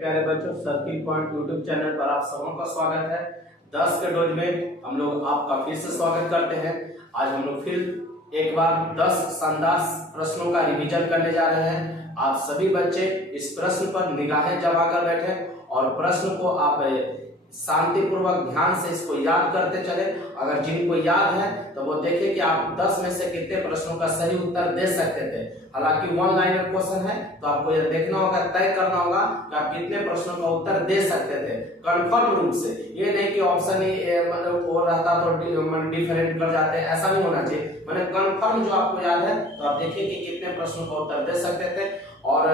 प्यारे बच्चों, circle point YouTube channel पर आप सबों का स्वागत है। 10 के डोज में हम लोग आपका फिर से स्वागत करते हैं। आज हम लोग फिर एक बार 10 शानदार प्रश्नों का रिवीजन करने जा रहे हैं। आप सभी बच्चे इस प्रश्न पर निगाहें जमा कर बैठे और प्रश्न को आप शांतिपूर्वक ध्यान से इसको याद करते चले। अगर जिनको याद है तो वो देखें कि आप 10 में से कितने प्रश्नों का सही उत्तर दे सकते थे। हालांकि वन लाइनर क्वेश्चन है तो आपको यह देखना होगा, तय करना होगा कि आप कितने प्रश्नों का उत्तर दे सकते थे कंफर्म रूप से। ये नहीं कि ऑप्शन मतलब वो रहता तो डिफरेंट कर जाते हैं, ऐसा नहीं होना चाहिए। मैंने कंफर्म जो आपको याद है तो आप देखिए कि कितने प्रश्नों का उत्तर दे सकते थे। और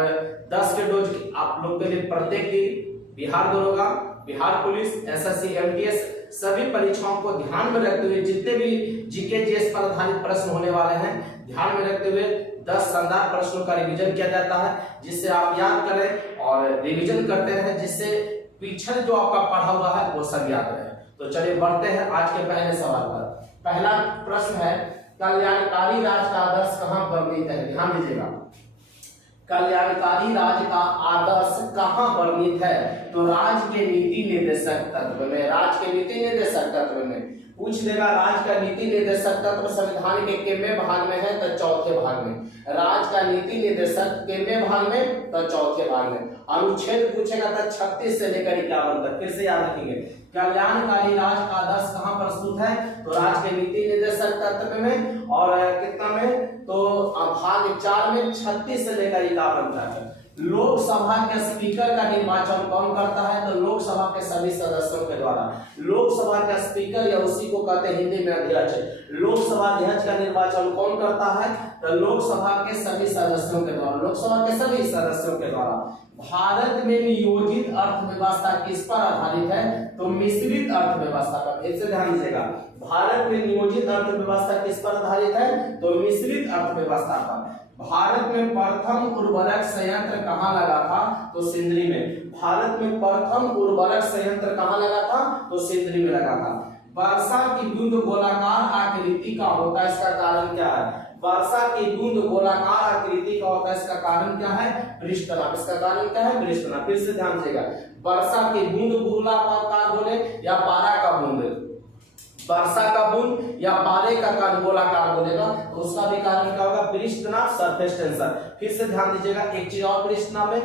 10 के डोज आप लोग के लिए प्रत्येक दिन बिहार दरोगा, बिहार पुलिस, एसएससी, एमटीएस सभी परीक्षाओं को ध्यान में रखते हुए जितने भी जीके जीएस पर आधारित प्रश्न होने वाले हैं ध्यान में रखते हुए 10 शानदार प्रश्नों का रिवीजन किया जाता है, जिससे आप याद करें और रिवीजन करते हैं, जिससे पीछे जो आपका पढ़ा हुआ है वो सब याद रहे। तो चलिए बढ़ते हैं आज के पहले सवाल पर। पहला प्रश्न है, कल्याणकारी राज्य का आदर्श कहाँ वर्णित है? ध्यान दीजिएगा, कल्याणकारी राज्य का आदर्श कहाँ वर्णित है? तो राज्य के नीति निर्देशक तत्व में। राज्य के नीति निर्देशक तत्व में पूछ लेगा। राज्य का नीति निर्देशक तत्व संविधान के कितने भाग में है? तो चौथे भाग में। राज्य का नीति निर्देशक कितने भाग में? तो चौथे भाग में। अनुच्छेद पूछेगा तो 36 से लेकर 51 तक। फिर से याद रखेंगे, कल्याणकारी राज्य का आदर्श कहाँ प्रस्तुत है? तो राज्य के नीति निर्देशक तत्व में। और कितना में? तो भाग 4 में 36 से लेकर 51 तक। लोकसभा के स्पीकर का निर्वाचन कौन करता है? तो लोकसभा के सभी सदस्यों के द्वारा। लोकसभा का स्पीकर या उसी को कहते हैं हिंदी में अध्यक्ष। लोकसभा अध्यक्ष का निर्वाचन कौन करता है? तो लोकसभा के सभी सदस्यों के द्वारा। लोकसभा के सभी सदस्यों के द्वारा। भारत में नियोजित अर्थव्यवस्था किस पर आधारित है? तो मिश्रित अर्थव्यवस्था पर। फिर से ध्यान दीजिएगा, भारत में नियोजित अर्थव्यवस्था किस पर आधारित है? तो मिश्रित अर्थव्यवस्था पर। भारत में प्रथम उर्वरक संयंत्र कहाँ लगा था? तो सिंदरी में। भारत में प्रथम उर्वरक संयंत्र कहाँ लगा था? तो सिंदरी में लगा था। वर्षा की बूंद गोलाकार आकृति का होता है, इसका कारण क्या है? वर्षा की बूंद गोलाकार आकृति का होता है, इसका कारण क्या है? पृष्ठनाभ। इसका कारण क्या है? पृष्ठनाभ। फिर से ध्यान दीजिएगा, वर्षा की बूंद गोलाकार बोले या पारा का बूंद, वर्षा का बूंद या पारे का कान गोलाकार बोलेगा तो उसका भी कारण क्या होगा? पृष्ठनाभ, सरफेस टेंशन। फिर से ध्यान दीजिएगा, एक चीज और पृष्ठनाभ में,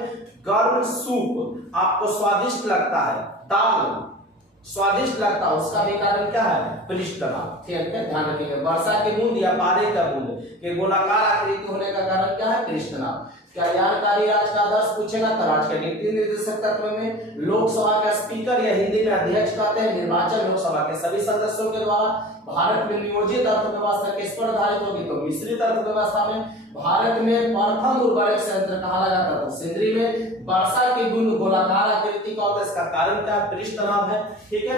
गर्म सूप आपको स्वादिष्ट लगता है, दाल स्वादिष्ट लगता है, उसका भी कारण क्या है? पृष्ठनाभ। ठीक है, ध्यान रखिएगा, वर्षा की बूंद या पारे का बूंद के गोलाकार आकृति होने का कारण क्या है? पृष्ठनाभ। कल्याणकारी राज्य का आदर्श पूछेगा तो राज्य के नीति निर्देशक तत्व में। लोकसभा का स्पीकर या हिंदी में अध्यक्ष कहते हैं। निर्वाचन लोकसभा के सभी सदस्यों के द्वारा। भारत में नियोजित अर्थव्यवस्था किस पर आधारित होगी? तो मिश्रित अर्थव्यवस्था में। भारत में प्रथम उर्वरक संयंत्र कहाँ लगा था? तो सिंदरी में। वर्षा की बूंद गोलाकार आकृति का होता है, इसका कारण क्या? पृष्ठनाभ है। ठीक है,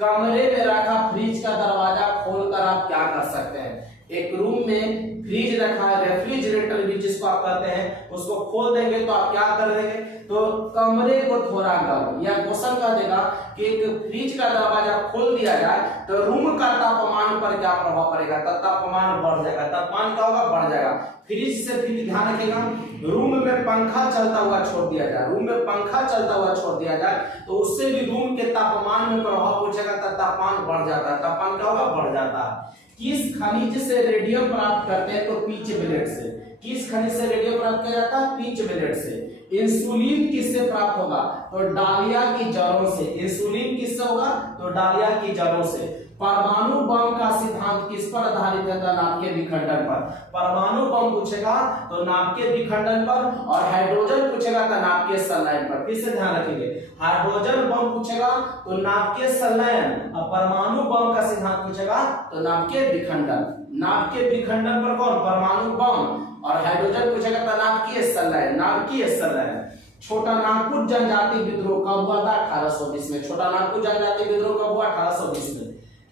कमरे में रखा फ्रिज का दरवाजा खोलकर आप क्या कर सकते हैं? एक रूम में फ्रिज रखा है, रेफ्रिजरेटर भी जिसको आप कहते हैं, उसको खोल देंगे तो आप क्या कर देंगे? तो कमरे को थोड़ा गर्म, या क्वेश्चन कह देगा कि एक फ्रिज का दरवाजा खोल दिया जाए तो रूम का तापमान पर क्या प्रभाव पड़ेगा? तो तापमान बढ़ जाएगा। तापमान क्या होगा? बढ़ जाएगा। फ्रिज से फिर ध्यान रखिएगा, रूम में पंखा चलता हुआ छोड़ दिया जाए, रूम में पंखा चलता हुआ छोड़ दिया जाए तो उससे भी रूम के तापमान में प्रभाव पहुंचेगा, तो तापमान बढ़ जाता है। तापमान क्या होगा? बढ़ जाता है। किस खनिज से रेडियम प्राप्त करते हैं? तो पीच ब्लेड से। किस खनिज से रेडियम प्राप्त किया जाता है? पीच ब्लेड से। इंसुलिन किससे प्राप्त होगा? तो डालिया की जड़ों से। इंसुलिन किससे होगा? तो डालिया की जड़ों से। परमाणु बम का सिद्धांत किस पर आधारित है? तो नाभिकीय विखंडन पर। परमाणु बम पूछेगा तो नाभिकीय विखंडन पर, और हाइड्रोजन पूछेगा तो नाभिकीय संलयन पर। फिर से ध्यान रखेंगे, हाइड्रोजन बम पूछेगा तो नाभिकीय संलयन, और परमाणु बम का सिद्धांत पूछेगा तो नाभिकीय विखंडन। नाभिकीय विखंडन पर कौन? परमाणु बम। और हाइड्रोजन पूछेगा तो नाभिकीय संलयन। नाभिकीय संलयन। छोटा नागपुर जनजाति विद्रोह कब हुआ था? 1820 में। छोटा नागपुर जनजाति विद्रोह कब हुआ? 1820 में।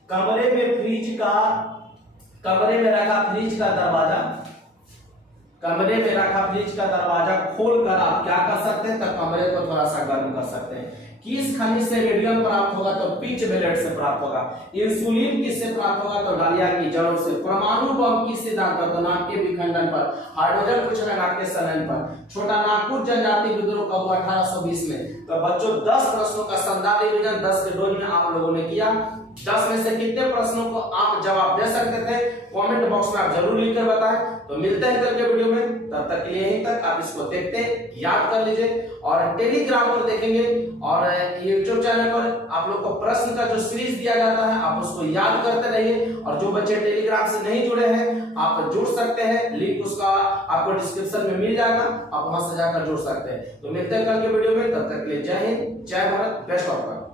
कमरे में रखा फ्रिज का दरवाजा, कमरे में रखा फ्रिज का दरवाजा खोलकर आप क्या कर सकते हैं, तो कमरे को थोड़ा सा गर्म कर सकते हैं। किस खनिज से रेडियम प्राप्त होगा, तो पिच बेलेट से प्राप्त होगा। इंसुलिन किससे प्राप्त होगा, तो डालिया की जड़ों से। परमाणु बम किस सिद्धांत पर, तो नाक के विखंडन पर। हाइड्रोजन कुछ नाक के संलयन पर। छोटा नागपुर जनजाति विद्रोह कब हुआ, 1820 में। तो बच्चों 10 प्रश्नों का संधान रिवीजन 10 के डोज में आप लोगों ने किया। 10 में से कितने प्रश्नों को आप जवाब दे सकते थे, कमेंट बॉक्स में आप जरूर लिखकर बताएं। तो मिलते हैं कल के वीडियो में, तब तक के लिए यहीं तक। आप इसको देखते याद कर लीजिए और टेलीग्राम पर देखेंगे और यूट्यूब चैनल पर आप लोग को प्रश्न का जो सीरीज दिया जाता है आप उसको याद करते रहिए। और जो बच्चे टेलीग्राम से नहीं जुड़े हैं आप जुड़ सकते हैं, लिंक उसका आपको डिस्क्रिप्शन में मिल जाएगा, आप वहां से जाकर जुड़ सकते हैं। तो मिलते हैं कल के वीडियो में, तब तक के लिए जय हिंद, जय भारत, बेस्ट ऑफ लक।